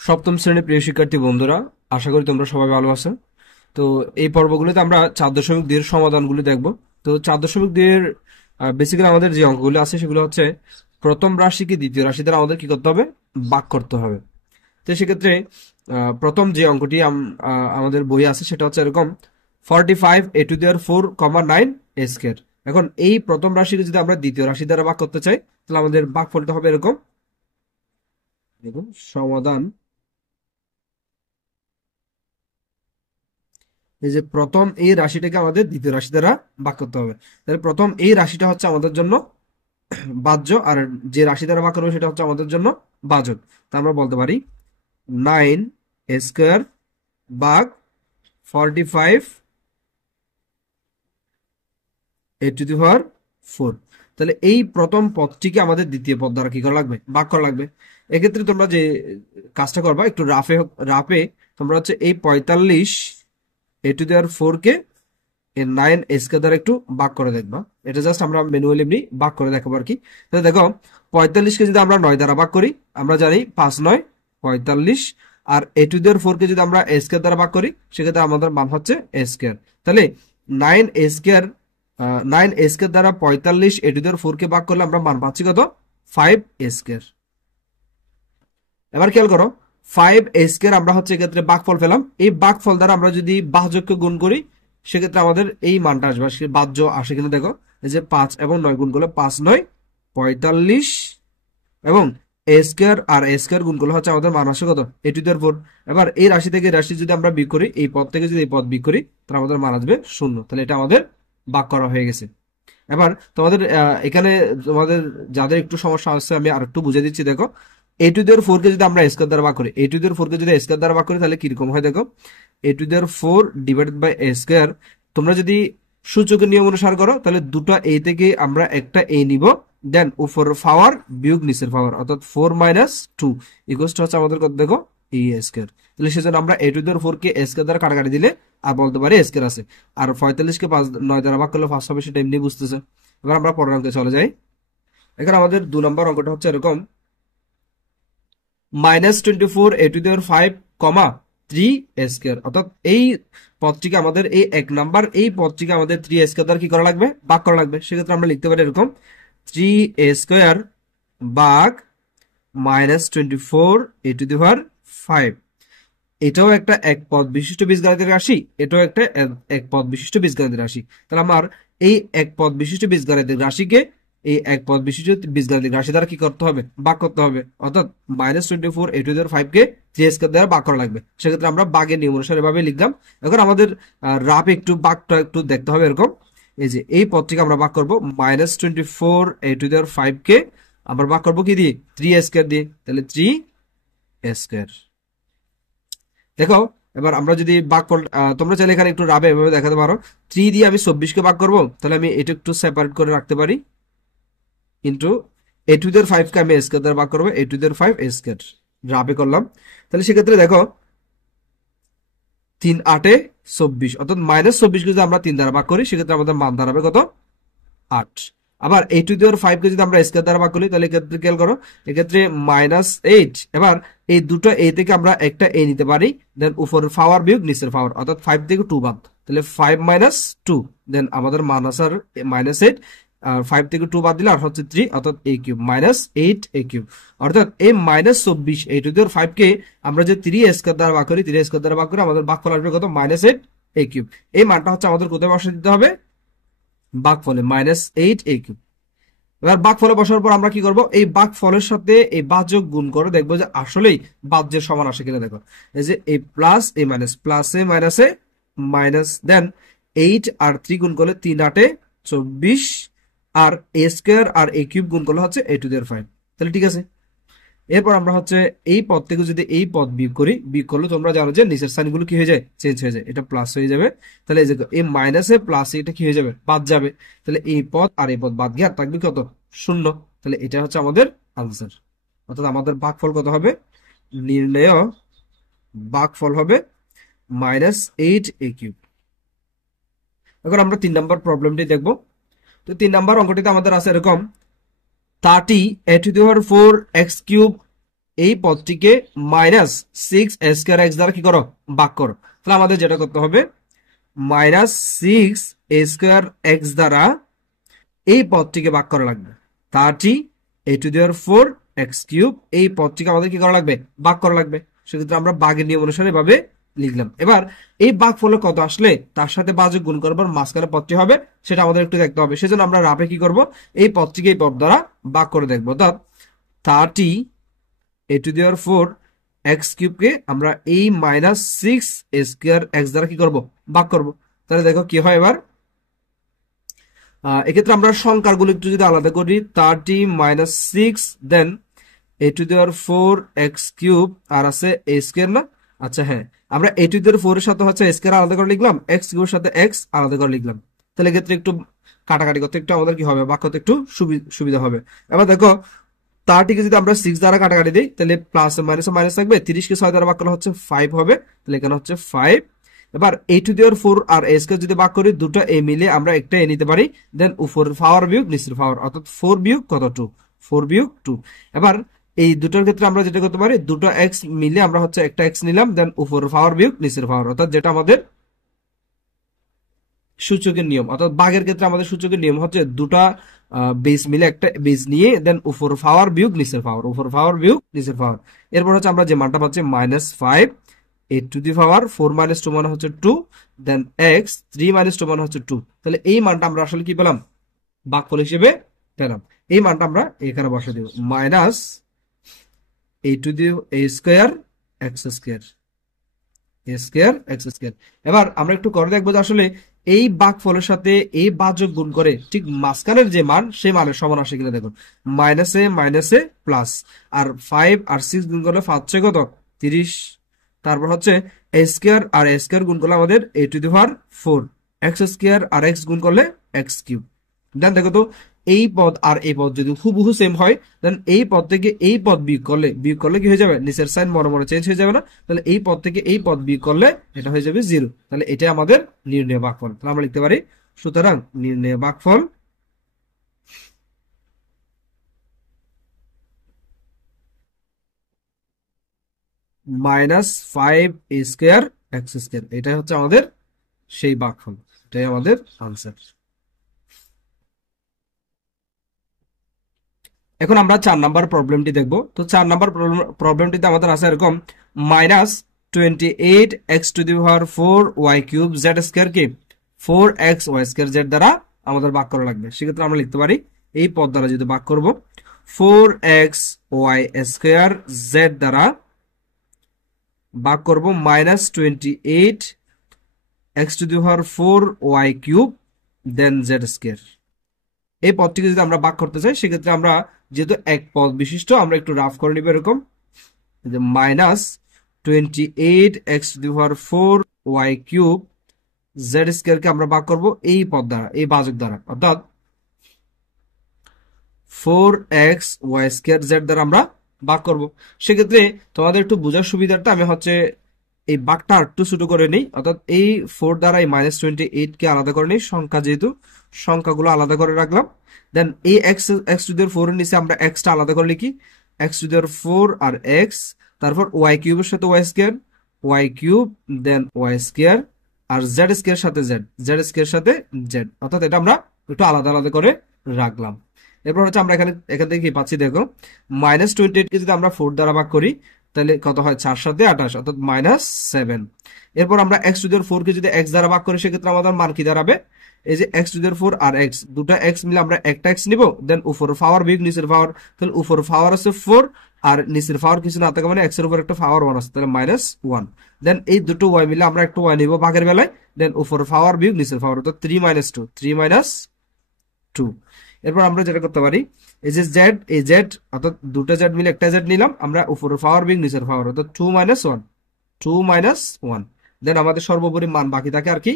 সপ্তম শ্রেণীর প্রিয় শিক্ষার্থী বন্ধুরা, আশা করি তোমরা সবাই ভালো আছো। তো এই পর্বগুলোতে আমরা 4.2 এর সমাধানগুলি দেখব। তো 4.2 এর বেসিক্যালি আমাদের যে অঙ্কগুলো আছে সেগুলো হচ্ছে প্রথম রাশিকে দ্বিতীয় রাশি দ্বারা আমাদের কি করতে হবে, ভাগ করতে হবে। তো সেক্ষেত্রে প্রথম যে অঙ্কটি আমাদের বই আছে সেটা হচ্ছে এরকম 45 a⁴ 9 a²। এখন এই প্রথম রাশিকে যদি আমরা দ্বিতীয় রাশি দ্বারা ভাগ করতে চাই তাহলে আমাদের ভাগফলটা হবে এরকম। দেখুন সমাধান, এই যে প্রথম এই রাশিটাকে আমাদের দ্বিতীয় রাশি দ্বারা ভাগ করতে হবে। তাহলে প্রথম এই রাশিটা হচ্ছে আমাদের জন্য বাহ্য, আর যে রাশি দ্বারা ভাগ করবো সেটা হচ্ছে আমাদের জন্য ভাজক। তা আমরা বলতে পারি 9 a² ভাগ 45 a⁴। তাহলে এই প্রথম পদটিকে আমাদের দ্বিতীয় পদ দ্বারা কি করা লাগবে, ভাগ করা লাগবে। এক্ষেত্রে তোমরা যে কাজটা করবা একটু রাফে রাফে, তোমরা হচ্ছে এই 45 a⁴ কে এর 9 দ্বারা একটু ভাগ করে দেখবা। এটা জাস্ট আমরা ম্যানুয়ালি এমনি ভাগ করে দেখাবো আর কি। তাহলে দেখো 45 কে যদি আমরা 9 দ্বারা ভাগ করি, আমরা জানি 5 9 45। আর a⁴ কে যদি আমরা a² দ্বারা ভাগ করি সেক্ষেত্রে আমাদের মান হচ্ছে a²। তাহলে 9 a² দ্বারা 45 a⁴ কে ভাগ করলে আমরা মান পাচ্ছি কত, 5 a²। এবার খেয়াল করো 5 a² আমরা হচ্ছে এক্ষেত্রে ভাগফল পেলাম। এই ভাগফল দ্বারা আমরা যদি ভাজককে গুণ করি সেক্ষেত্রে আমাদের এই মানটা আসবে, ভাজ্য আসে কিন্তু দেখো এই যে 5 এবং 9 গুণ করলে 5 9 45 এবং a² আর a² গুণ করলে হচ্ছে আমাদের মান আসে কত, a⁴। এবার এই রাশি থেকে রাশি যদি আমরা বিয়োগ করি, এই পদ থেকে যদি এই পদ বিয়োগ করি তাহলে আমাদের মান আসবে 0। তাহলে এটা আমাদের ভাগ করা হয়ে গেছে। এবার তোমাদের এখানে তোমাদের যাদের একটু সমস্যা হচ্ছে আমি আর একটু বুঝে দিচ্ছি। দেখো a⁴ কে যদি আমরা a² দ্বারা ভাগ করি, a⁴ কে যদি a² দ্বারা ভাগ করি তাহলে কিরকম হয় দেখো, a⁴ ডিভাইডেড বাই a²। তোমরা যদি সূচকের নিয়ম অনুসার করো তাহলে দুটো a থেকে আমরা একটা a নিব, দেন উপরের পাওয়ার বিয়োগ নিচের পাওয়ার, অর্থাৎ 4 - 2 ইকুয়ালস টু হচ্ছে আমাদের কত দেখো a²। তাহলে সেজন্য আমরা a⁴ কে a² দ্বারা কাটাকাটি দিলে আর বলতে পারি a² আছে। আর 45 কে 9 দ্বারা ভাগ করলে 5 হবে, সেটা এমনি বুঝতেছে। এবার আমরা পরের অঙ্কে চলে যাই। এখানে আমাদের 2 নম্বর অঙ্কটা হচ্ছে এরকম -24 a⁵ কমা 3 a²। অর্থাৎ এই পদটিকে আমাদের এই এক নাম্বার এই পদটিকে আমাদের 3 a² দ্বারা কি করা লাগবে, ভাগ করা লাগবে। সেক্ষেত্রে আমরা লিখতে পারি এরকম 3 a² ভাগ -24 a⁵। এটাও একটা এক পদ বিশিষ্ট বীজগণিতের রাশি, এটাও একটা এক পদ বিশিষ্ট বীজগণিতের রাশি। তাহলে আমার এই এক পদ বিশিষ্ট বীজগণিতের রাশিকে এই এক পদ বিশিষ্ট বীজগণিতিক রাশি দ্বারা কি করতে হবে, ভাগ করতে হবে। অর্থাৎ -24 a⁵ কে 3 দ্বারা ভাগ করা লাগবে। সেক্ষেত্রে আমরা ভাগের নিয়ম অনুসারে এভাবে লিখলাম। এখন আমাদের রাফ একটু ভাগটা একটু দেখতে হবে এরকম। এই যে এই পদটিকে আমরা ভাগ করবো -24 a⁵ কে আমরা ভাগ করবো কি দিয়ে, 3 a² দিয়ে। তাহলে 3 a²। দেখো এবার আমরা যদি ভাগফল তোমরা চাইলে এখানে একটু রাবে এভাবে দেখাতে পারো। 3 দিয়ে আমি 24 কে ভাগ করবো, তাহলে আমি এটা একটু সেপারেট করে রাখতে পারি। কিন্তু a⁵ কে আমি a² দ্বারা ভাগ করবো, a⁵ a²। রাবে করলাম। তাহলে সেক্ষেত্রে দেখো 3 8 24, অর্থাৎ -24 কে যদি আমরা 3 দ্বারা ভাগ করি সেক্ষেত্রে আমাদের মান দাঁড়াবে কত, 8। আবার a⁵ কে যদি আমরা a² দ্বারা ভাগ করি তাহলে এক্ষেত্রে খেয়াল করো, এক্ষেত্রে -8। এবার এই দুটো a থেকে আমরা একটা a নিতে পারি, দেন উপরের পাওয়ার বিয়োগ নিচের পাওয়ার, অর্থাৎ 5 থেকে 2 বাদ, তাহলে 5 - 2, দেন আমাদের মান আসার -8। আর 5 থেকে 2 বাদ দিলে আর হচ্ছে 3, অর্থাৎ a³ -8 a³। অর্থাৎ এই -24 a⁵ কে আমরা যে 3 a² দ্বারা ভাগ করি, 3 a² দ্বারা ভাগ করে আমাদের ভাগফল আসবে কত, -8 a³। এই মানটা হচ্ছে আমাদের কোথায় বসে দিতে হবে, ভাগফলে -8 a³। এবার ভাগফলে বসার পর আমরা কি করব, এই ভাগফলের সাথে এই ভাজক গুণ করে দেখবো যে আসলেই ভাজ্যের সমান আসে কিনা। দেখো এই যে a plus a minus, plus a minus a minus, then 8 আর 3 গুণ করলে 3 8 24, আর a² আর a³ গুণ করলে হচ্ছে a⁵। তাহলে ঠিক আছে। এরপর আমরা হচ্ছে এই পদ থেকে যদি এই পদ বিয়োগ করি, বিয়োগ করলে তোমরা জানো যে নিচের সাইনগুলো কি হয়ে যায়, চেঞ্জ হয়ে যায়, এটা প্লাস হয়ে যাবে। তাহলে এই যে এই মাইনাসে প্লাস এটা কি হয়ে যাবে, বাদ যাবে। তাহলে এই পদ আর এই পদ বাদ গিয়ে আর থাকবে কত, 0। তাহলে এটা হচ্ছে আমাদের আনসার। অর্থাৎ আমাদের ভাগফল কত হবে, নির্ণেয় ভাগফল হবে -8 a³। এখন আমরা 3 নম্বর প্রবলেমটি দেখব। তো 3 নম্বর অঙ্কটিতে আমাদের আছে এরকম 30 a⁴ x³ এই পদটিকে -6 a² x দ্বারা কি করো, ভাগ করো। তাহলে আমাদের যেটা করতে হবে, -6 a² x দ্বারা এই পদটিকে ভাগ করা লাগবে। 30 a⁴ এই পদটিকে আমাদের কি করা লাগবে, ভাগ করা লাগবে। সেক্ষেত্রে আমরা ভাগের নিয়ম অনুসারে এভাবে লিখলাম। এবার এই ভাগফলে কত আসলে তার সাথে ভাজক গুণ করবার মাঝখানে পদটি হবে, সেটা আমাদের একটু দেখতে হবে। সেজন্য আমরা রাফে কি করব, এই পদটিকে এই পদ দ্বারা ভাগ করে দেখবো। অর্থাৎ 30 a⁴ কে আমরা এই -6 a² x দ্বারা কি করব, ভাগ করব। তাহলে দেখো কি হয়। এবার এক্ষেত্রে আমরা সংখ্যাগুলো একটু যদি আলাদা করি, 30 - 6 দেন a⁴ আর আছে a² না। আচ্ছা হ্যাঁ, আমরা a⁴ এর সাথে হচ্ছে a² আলাদা করে লিখলাম, x³ এর সাথে x আলাদা করে লিখলাম। তাহলে এক্ষেত্রে একটু কাটাকাটি করতে একটু আমাদের কি হবে, বাক্য করতে একটু সুবিধা হবে। এবার দেখো 30 কে যদি আমরা 6 দ্বারা কাটাকাটি দিই, তাহলে প্লাস মাইনাস থাকবে। 30 কে 6 দ্বারা ভাগ করলে হচ্ছে 5 হবে। তাহলে এখানে হচ্ছে 5। এবার a⁴ আর s কে যদি ভাগ করি, দুটো a মিলে আমরা একটা a নিতে পারি। দেন উপরের পাওয়ার বিয়োগ নিচের পাওয়ার, অর্থাৎ 4 বিয়োগ কত 2, 4 বিয়োগ 2। এবার এই দুটোর ক্ষেত্রে আমরা যেটা করতে পারি, দুটো x মিলে আমরা হচ্ছে একটা x নিলাম, দেন উপরের পাওয়ার বিয়োগ নিচের পাওয়ার, অর্থাৎ যেটা আমাদের সূচকের নিয়ম। অর্থাৎ ভাগের ক্ষেত্রে আমাদের সূচকের নিয়ম হচ্ছে দুটা বেস মিলে একটা বেস নিয়ে দেন উপর পাওয়ার বিয়োগ নিচের পাওয়ার, উপর পাওয়ার বিয়োগ নিচের পাওয়ার। এরপর হচ্ছে আমরা যে মানটা পাচ্ছি -5 a⁴ 4 - 2 মানে হচ্ছে 2, দেন x 3 - 2 মানে হচ্ছে 2। তাহলে এই মানটা আমরা আসলে কি পেলাম, ভাগফল হিসেবে পেলাম। এই মানটা আমরা এখানে বসে দেব, -a²x²। এবার আমরা একটু করে দেখবো যে আসলে এই ভাগফলের সাথে এই ভাজক গুণ করে ঠিক মাঝখানের যে মান, সেই মানের সমান আসে কিনা দেখুন। -a প্লাস আর 5 আর 6 গুণ করলে পাচ্ছে কত, 30। তারপর হচ্ছে a² আর a² গুণ করলে আমাদের a⁴ x² আর x গুণ করলে x³। দেন দেখো তো, এই পদ আর এই পদ যদি হুবহু সেম হয়, দেন এই পদ থেকে এই পদ বিয়োগ করলে কি হয়ে যাবে, নিচের সাইন মনে মনে চেঞ্জ হয়ে যাবে না। তাহলে এই পদ থেকে এই পদ বিয়োগ করলে এটা হয়ে যাবে 0। তাহলে এটা আমাদের নির্ণয় ভাগফল। তাহলে আমরা লিখতে পারি, সুতরাং নির্ণয় ভাগফল -5 a²x²। এটাই হচ্ছে আমাদের সেই ভাগফল, এটাই আমাদের আনসার। এখন আমরা 4 নাম্বার প্রবলেমটি দেখব। তো 4 নাম্বার প্রবলেমটিতে আমাদের আছে এরকম, -28x⁴y³ কে 4xy² দ্বারা আমাদের ভাগ করা লাগবে। সেক্ষেত্রে আমরা লিখতে পারি, এই পদ দ্বারা যদি ভাগ করব, 4xy² দ্বারা ভাগ করব -28x⁴y³ দেন z²। এই পদটিকে যদি আমরা ভাগ করতে চাই, সেক্ষেত্রে আমরা যেহেতু এক পদ বিশিষ্ট, আমরা একটু রাফ করে নিব এরকম, যে -28x⁴y³ z² কে আমরা ভাগ করব এই পদ দ্বারা, এই ভাজক দ্বারা, অর্থাৎ 4xy² দ্বারা আমরা ভাগ করব। সেক্ষেত্রে তোমাদের একটু বোঝার সুবিধার্থে আমি হচ্ছে এই ভাগটা একটু ছোট করে নিই, অর্থাৎ এই 4 দ্বারা এই -28 কে আলাদা করে নিই, সংখ্যা যেহেতু সংখ্যাগুলো আলাদা করে রাখলাম। দেন এই x⁴ এর নিচে আমরা x টা আলাদা করে লিখি, x⁴ আর x, তারপর y³ এর সাথে y², দেন y² আর z² এর সাথে z² এর সাথে z, অর্থাৎ এটা আমরা একটু আলাদা আলাদা করে রাখলাম। এরপর হচ্ছে আমরা এখান থেকে কি পাচ্ছি দেখো, -28 কে যদি আমরা 4 দ্বারা ভাগ করি, তাহলে কত হয়, 4 × 7 = 28, অর্থাৎ -7। এরপর আমরা x⁴ কে যদি x দ্বারা ভাগ করি, সেক্ষেত্রে আমাদের মান কি দাঁড়াবে, এই যে x⁴ আর x, দুটা x মিলে আমরা একটা x নিব, দেন উপরের পাওয়ার বিয়োগ নিচের পাওয়ার। তাহলে উপরের পাওয়ার আছে 4 আর নিচের পাওয়ার কিছু না থাকে, মানে x এর উপর একটা পাওয়ার 1 আছে, তাহলে -1। দেন এই দুটো y মিলে আমরা একটা y নিব ভাগের বেলায়, দেন উপরের পাওয়ার বিয়োগ নিচের পাওয়ার, অর্থাৎ 3 - 2, 3 - 2। এরপর আমরা যেটা করতে পারি, এই যে z, এই z, অর্থাৎ দুটো z মিলে একটা z নিলাম, আমরা উপরের পাওয়ার বিয়োগ নিচের পাওয়ার, অর্থাৎ 2 - 1, 2 - 1। দেন আমাদের সর্বোপরি মান বাকি থাকে আর কি,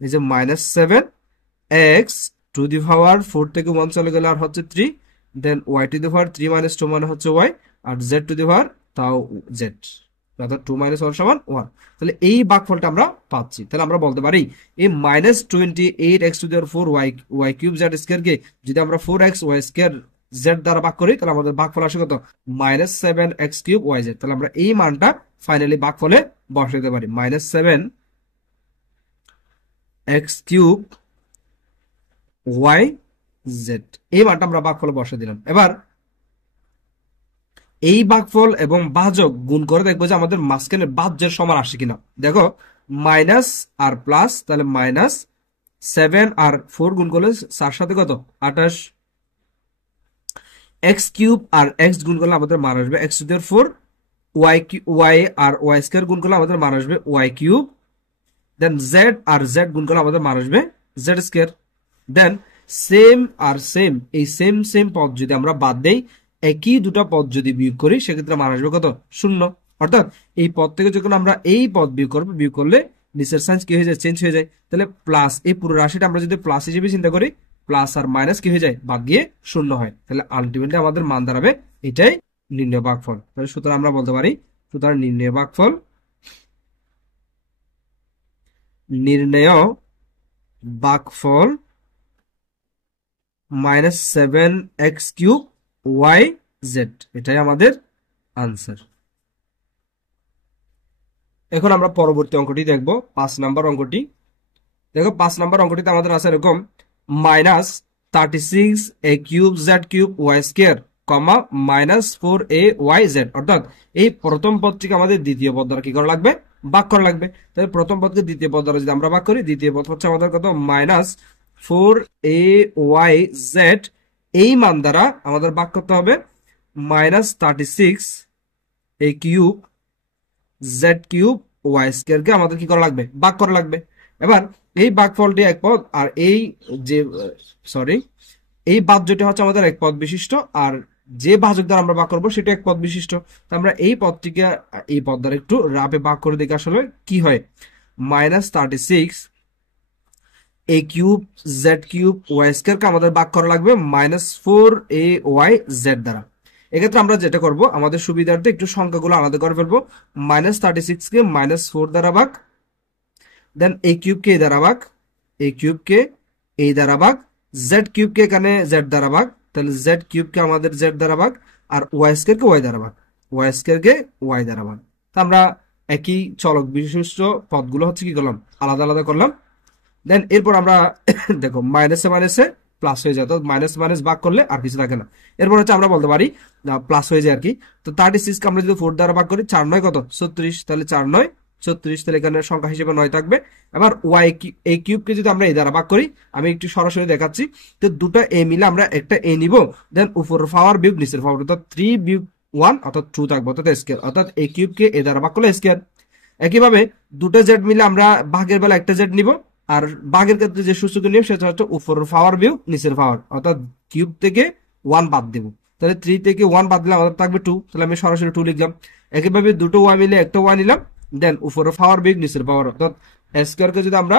এই যে -7x⁴ থেকে 1 চলে গেলে আর হচ্ছে 3, দেন y⁴ 3 - 2 মানে হচ্ছে y, আর z⁴ তাও z, অর্থাৎ 2 - 1 = 1। তাহলে এই ভাগফলটা আমরা পাচ্ছি। তাহলে আমরা বলতে পারি, এই -28x⁴y³ z² কে যদি আমরা 4xy² জেড দ্বারা ভাগ করি তাহলে আমাদের ভাগফল আসে কত -7x³ yz। তাহলে আমরা এই মানটা ফাইনালি ভাগফলে বসাতে পারি, -7x³ এই মানটা আমরা ভাগফলে বসে দিলাম। এবার এই ভাগফল এবং ভাজক গুণ করে দেখবো যে আমাদের মাঝখানের ভাজ্যের সমান আসে কিনা। দেখো মাইনাস আর প্লাস, তাহলে -7 আর 4 গুণ করলে 4 সাথে কত 28, x³ আর x গুণ করলে আমাদের মান আসবে x⁴, y আর y² গুণ করলে আমাদের মান আসবে y³, দেন z আর z গুণ করলে আমাদের মান আসবে z²। দেন সেম আর সেম, এই সেম সেম পদ যদি আমরা বাদ দেই, একই দুটা পদ যদি বিয়োগ করি সেক্ষেত্রে মান আসবে কত 0। অর্থাৎ এই পদ থেকে যখন আমরা এই পদ বিয়োগ করবো, বিয়োগ করলে নিচের সাইন কি হয়ে যায়, চেঞ্জ হয়ে যায়। তাহলে প্লাস, এই পুরো রাশিটা আমরা যদি প্লাস হিসেবে চিন্তা করি, প্লাস আর মাইনাস কি হয়ে যায়, বাদ গিয়ে 0 হয়। তাহলে আলটিমেটলি আমাদের মান দাঁড়াবে এটাই নির্ণয় ভাগফল। তাহলে সুতরাং আমরা বলতে পারি, সুতরাং নির্ণয় ভাগফল, নির্ণয় ভাগফল -7x³ এটাই আমাদের আনসার। এখন আমরা পরবর্তী অঙ্কটি দেখব, 5 নাম্বার অঙ্কটি। দেখো 5 নাম্বার অঙ্কটিতে আমাদের আছে এরকম -36a³z³y² -4ayz। অর্থাৎ এই প্রথম পদটিকে আমাদের দ্বিতীয় পদ দ্বারা কি করা লাগবে, ভাগ করা লাগবে। তাহলে প্রথম পদকে দ্বিতীয় পদ দ্বারা যদি আমরা ভাগ করি, দ্বিতীয় পদ হচ্ছে আমাদের কত -4ayz। এই মান দ্বারা আমাদের ভাগ করতে হবে -36a³z³y² কে আমাদের কি করা লাগবে, ভাগ করা লাগবে। এবার এই ভাগফলটি এক পদ, আর এই যে এই ভাজ্যটি হচ্ছে আমাদের এক পদ বিশিষ্ট, আর যে ভাজক দ্বারা আমরা ভাগ করবো সেটা এক পদ বিশিষ্ট। তো আমরা এই পদটিকে এই পদ দ্বারা একটু রাফে ভাগ করে দেখি আসলে কি হয়। -36a³z³y² কে আমাদের ভাগ করা লাগবে -4ayz দ্বারা। এক্ষেত্রে আমরা যেটা করব, আমাদের সুবিধার্থে একটু সংখ্যাগুলো আলাদা করে ফেলবো। -36 কে -4 দ্বারা ভাগ, দেন a³ কে এই দ্বারা ভাগ, a³ কে এই দ্বারা ভাগ, z³ কে এখানে z দ্বারা ভাগ, তাহলে z³ কে আমাদের z দ্বারা ভাগ, আর y² কে y দ্বারা ভাগ, y² কে y দ্বারা ভাগ। তো আমরা একই চলক বিশিষ্ট পদগুলো হচ্ছে কি করলাম, আলাদা আলাদা করলাম। দেন এরপর আমরা দেখো মাইনাসে মাইনাসে প্লাস হয়ে যায়, তো মাইনাস মাইনাস ভাগ করলে আর কিছু থাকে না। এরপর হচ্ছে আমরা বলতে পারি প্লাস হয়ে যায় আর কি। তো 36 কে আমরা যদি 4 দ্বারা ভাগ করি, 4 9 কত 36, তাহলে 4 9 36, তাহলে এখানে সংখ্যা হিসেবে 9 থাকবে। এবার a³ কে যদি আমরা এই দ্বারা ভাগ করি, আমি একটু সরাসরি দেখাচ্ছি। তো দুটো a মিলে আমরা একটা a নিব, দেন উপরের পাওয়ার বিয়োগ নিচের পাওয়ার, অর্থাৎ 3 বিয়োগ 1 অর্থাৎ 2 থাকবে, অর্থাৎ স্কয়ার, অর্থাৎ a³ কে এ দ্বারা ভাগ করলে স্কয়ার। একইভাবে দুটো z মিলে আমরা ভাগের বেলা একটা z নিব, আর ভাগের ক্ষেত্রে যে সূচক নিয়ম সেটা হচ্ছে উপরের পাওয়ার বিয়োগ নিচের পাওয়ার, অর্থাৎ কিউব থেকে 1 বাদ দেব। তাহলে 3 থেকে 1 বাদ দিলে আমাদের থাকবে 2, তাহলে আমি সরাসরি 2 লিখলাম। একইভাবে দুটো y মিলে একটা y নিলাম, দেন উপরের পাওয়ার বিয়োগ নিচের পাওয়ার, অর্থাৎ স্কয়ার কে যদি আমরা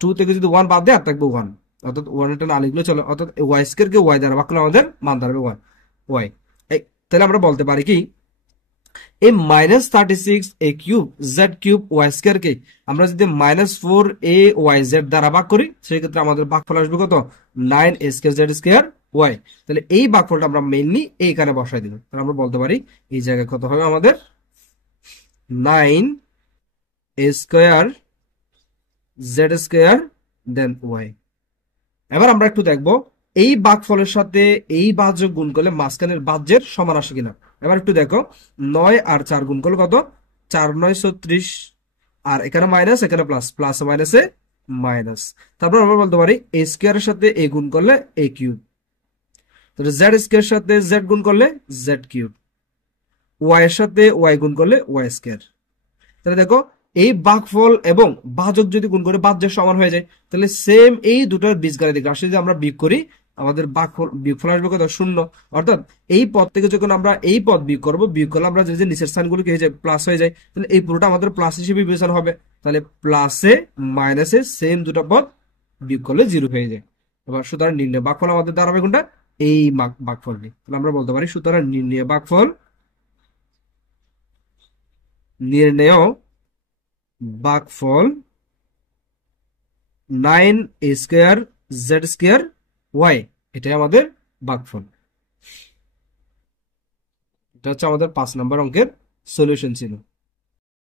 2 থেকে যদি 1 বাদ দিই আর থাকবে 1, অর্থাৎ 1 এটা না লিখলে চলে, অর্থাৎ y স্কয়ার কে y দ্বারা ভাগ করলে আমাদের মান দাঁড়াবে 1 y। তাহলে আমরা বলতে পারি কি, এই -36a³z³y² কে আমরা যদি -4ayz দ্বারা ভাগ করি, সেক্ষেত্রে আমাদের ভাগফল আসবে কত 9a²z²y। তাহলে এই ভাগফলটা আমরা মেইনলি এইখানে বসাই দিব। তাহলে আমরা বলতে পারি এই জায়গায় কত হবে আমাদের 9a²z² দেন y। এবার আমরা একটু দেখবো এই ভাগফলের সাথে এই ভাজ্য গুণ করলে মাঝখানের ভাজ্যের সমান আসে কিনা। এবার একটু দেখো, 9 আর 4 গুণ করলে কত 4 9 36, আর এখানে মাইনাস এখানে প্লাস, প্লাস মাইনাসে মাইনাস। তারপর আমরা বলতে পারি a স্কয়ারের সাথে a গুণ করলে a কিউব, তাহলে z স্কয়ারের সাথে z গুণ করলে z কিউব, y এর সাথে y গুণ করলে y স্কয়ার। তাহলে দেখো এই ভাগফল এবং ভাজক যদি গুণ করে ভাজ্যের সমান হয়ে যায়, তাহলে সেম এই দুটোর বীজগাণিতিক রাশি যদি আমরা বিয়োগ করি, আমাদের বিয়োগফল আসবে কত 0। অর্থাৎ এই পদ থেকে যখন আমরা এই পদ বিয়োগ করবো, বিয়োগ করলে আমরা যে নিচের স্থানগুলো কি হয়ে যায়, প্লাস হয়ে যায়, তাহলে এই পুরোটা আমাদের প্লাস হিসেবে বিবেচনা হবে। তাহলে প্লাসে মাইনাসে সেম দুটো পদ বিয়োগ করলে 0 হয়ে যায়। এবার সুতরাং নির্ণয় ভাগফল আমাদের দাঁড়াবে কোনটা, এই ভাগফলটি। তাহলে আমরা বলতে পারি সুতরাং নির্ণয় ভাগফল, নির্ণয় ভাগফল 9a² z² y, এটাই আমাদের ভাগফল। এটা হচ্ছে আমাদের 5 নম্বর অঙ্কের সলিউশন ছিল।